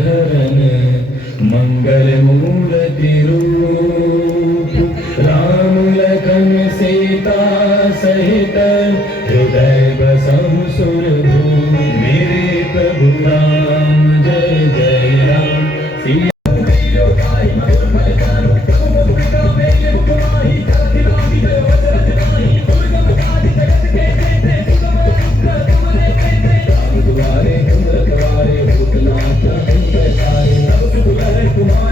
हरन मङ्गलमूल रामलखन सीता सहित हृदय मङ्गलमूलिरूप लुरभू मेरे प्रभु राम जय जय राम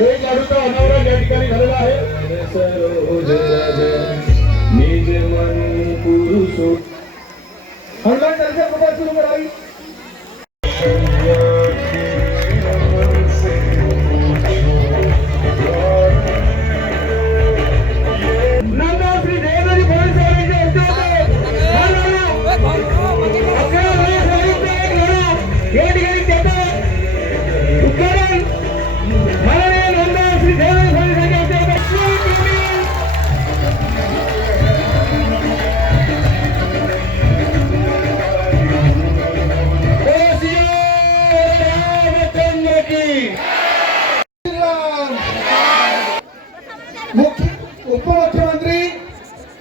एक लाडूचा अनावरण या ठिकाणी झालेला आहे. सरोज रज निज मन पुरुष. हनुमान कृपा सुरू करावी मुख्य उपमुख्यमंत्री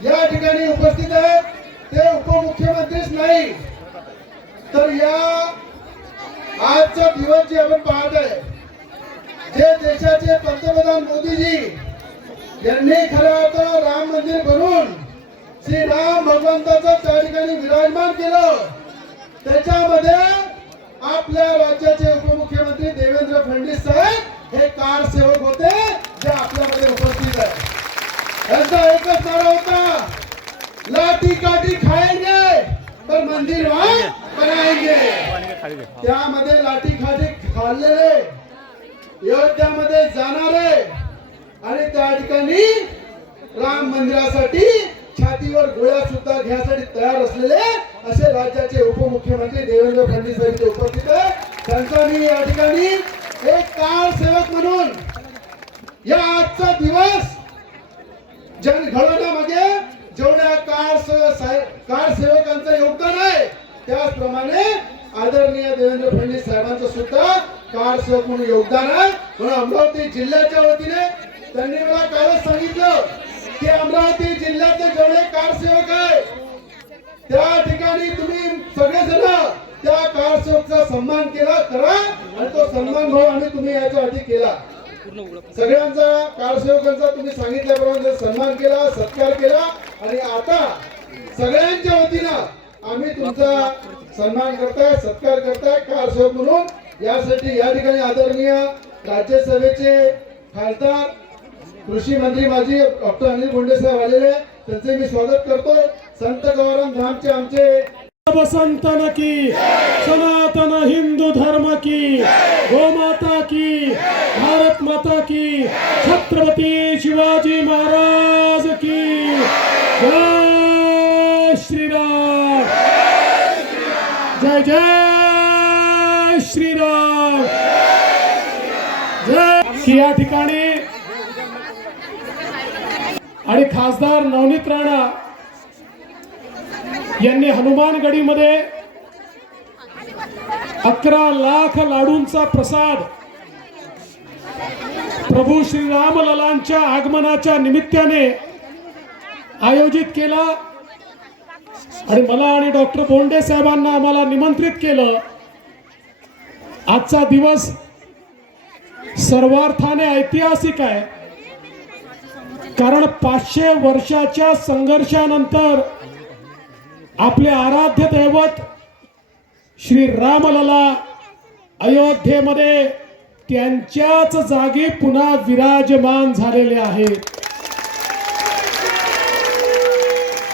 या ठिकाणी उपस्थित आहेत. ते उपमुख्यमंत्रीच नाही. तर या आजचा दिवस जे आपण पाहत आहे. जे देशाचे पंतप्रधान मोदीजी यांनी खऱ्या आता राम मंदिर बनवून श्री राम भगवंताचं त्या ठिकाणी विराजमान केलं. त्याच्यामध्ये आपल्या राज्याचे उपमुख्यमंत्री देवेंद्र फडणवीस साहेब हे कार सेवक होते जे आपल्यामध्ये उपस्थित त्यांचा एकच नारा होता. लाठी काठी खाएंगे पर मंदिर वहां बनाएंगे त्यामध्ये लाठी काठी खाल्लेले अयोध्यामध्ये जाणारे. आणि त्या ठिकाणी राम मंदिरासाठी छातीवर गोळ्या सुद्धा घ्यासाठी तयार असलेले असे राज्याचे उपमुख्यमंत्री देवेंद्र फडणवीस यांचे उपस्थित आहे. त्यांचा मी या ठिकाणी एक कार सेवक म्हणून या आजचा दिवस जन घडवण्यामागे जेवढ्या कार सेव- कार सेवकांचं योगदान आहे त्याचप्रमाणे आदरणीय देवेंद्र फडणवीस साहेबांचं सुद्धा कार सेवक म्हणून योगदान आहे. म्हणून अमरावती जिल्ह्याच्या वतीने त्यांनी मला कालच सांगितलं की अमरावती जिल्ह्याचे जेवढे कार सेवक आहे त्या ठिकाणी तुम्ही सगळेजण त्या कार सेवकचा सन्मान केला करा आणि तो सन्मान भाव आम्ही तुम्ही याच्या आधी केला. सगळ्यांचा कारसेवकांचा तुम्ही सांगितल्याप्रमाणे सन्मान केला सत्कार केला आणि आता सगळ्यांच्या वतीनं आम्ही तुमचा सन्मान करताय सत्कार करताय कारसेवक म्हणून. यासाठी या ठिकाणी आदरणीय राज्यसभेचे खासदार कृषी मंत्री माझी डॉक्टर अनिल बोंडे साहेब आलेले त्यांचे मी स्वागत करतोय. संत गौरव धामचे आमचे बसंतन की सनातन हिंदू धर्म की गोमाता की भारत माता की छत्रपती शिवाजी महाराज की। जय श्रीराम। जय जय श्रीराम। जय। या ठिकाणी आणि खासदार नवनीत राणा यांनी हनुमानगडीमध्ये अकरा लाख लाडूंचा प्रसाद प्रभू श्रीरामललांच्या आगमनाच्या निमित्ताने आयोजित केला. आणि मला आणि डॉक्टर बोंडे साहेबांना आम्हाला निमंत्रित केलं. आजचा दिवस सर्वार्थाने ऐतिहासिक आहे. कारण पाचशे वर्षाच्या संघर्षानंतर आपले आराध्य दैवत श्री रामलला अयोध्येमध्ये त्यांच्याच जागी पुन्हा विराजमान झालेले आहेत.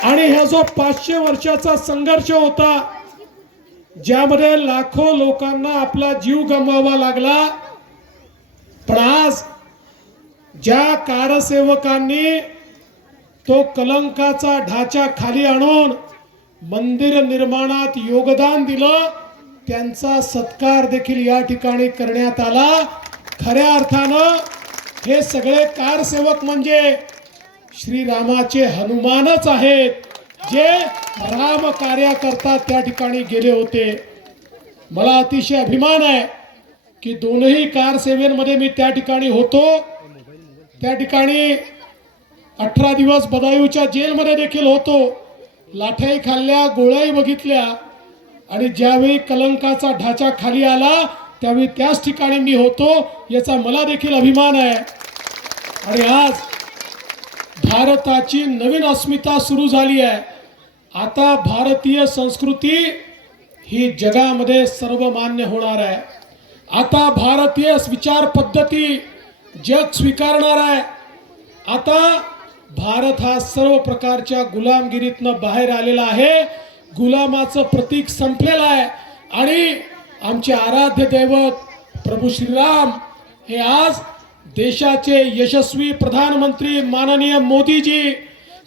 आणि हा जो पाचशे वर्षाचा संघर्ष होता ज्यामध्ये लाखो लोकांना आपला जीव गमवावा लागला पण आज ज्या कारसेवकांनी तो कलंकाचा ढाचा खाली आणून मंदिर निर्माणात योगदान दिलं त्यांचा सत्कार देखील या ठिकाणी करण्यात आला. खऱ्या अर्थानं हे सगळे कारसेवक म्हणजे श्रीरामाचे हनुमानच आहेत जे राम कार्याकरता त्या ठिकाणी गेले होते. मला अतिशय अभिमान आहे की दोनही कारसेवेमध्ये मी त्या ठिकाणी होतो. त्या ठिकाणी अठरा दिवस बदायूच्या जेलमध्ये देखील होतो. लाठाई खाल्ल्या गोळ्याही बघितल्या आणि ज्यावेळी कलंकाचा ढाचा खाली आला त्यावेळी त्याच ठिकाणी मी होतो याचा मला देखील अभिमान आहे. आणि आज भारताची नवीन अस्मिता सुरू झाली आहे. आता भारतीय संस्कृती ही जगामध्ये सर्वमान्य होणार आहे. आता भारतीय विचार पद्धती जग स्वीकारणार आहे. आता भारत हा सर्व प्रकारच्या गुलामगिरीतनं बाहेर आलेला आहे. गुलामाचं प्रतीक संपलेलं आहे. आणि आमचे आराध्य दैवत प्रभू श्रीराम हे आज देशाचे यशस्वी प्रधानमंत्री माननीय मोदीजी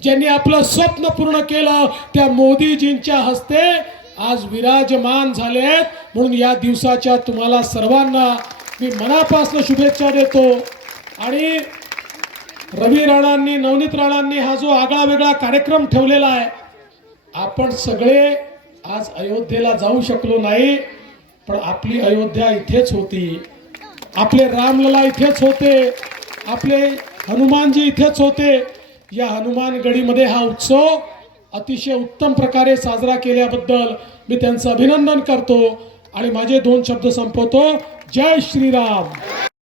ज्यांनी आपलं स्वप्न पूर्ण केलं त्या मोदीजींच्या हस्ते आज विराजमान झाले आहेत. म्हणून या दिवसाच्या तुम्हाला सर्वांना मी मनापासून शुभेच्छा देतो. आणि रवी राणांनी नवनीत राणांनी हा जो आगळा वेगळा कार्यक्रम ठेवलेला आहे आपण सगळे आज अयोध्येला जाऊ शकलो नाही पण आपली अयोध्या इथेच होती. आपले रामलला इथेच होते आपले हनुमानजी इथेच होते. या हनुमानगडीमध्ये हा उत्सव अतिशय उत्तम प्रकारे साजरा केल्याबद्दल मी त्यांचं अभिनंदन करतो आणि माझे दोन शब्द संपवतो. जय श्रीराम.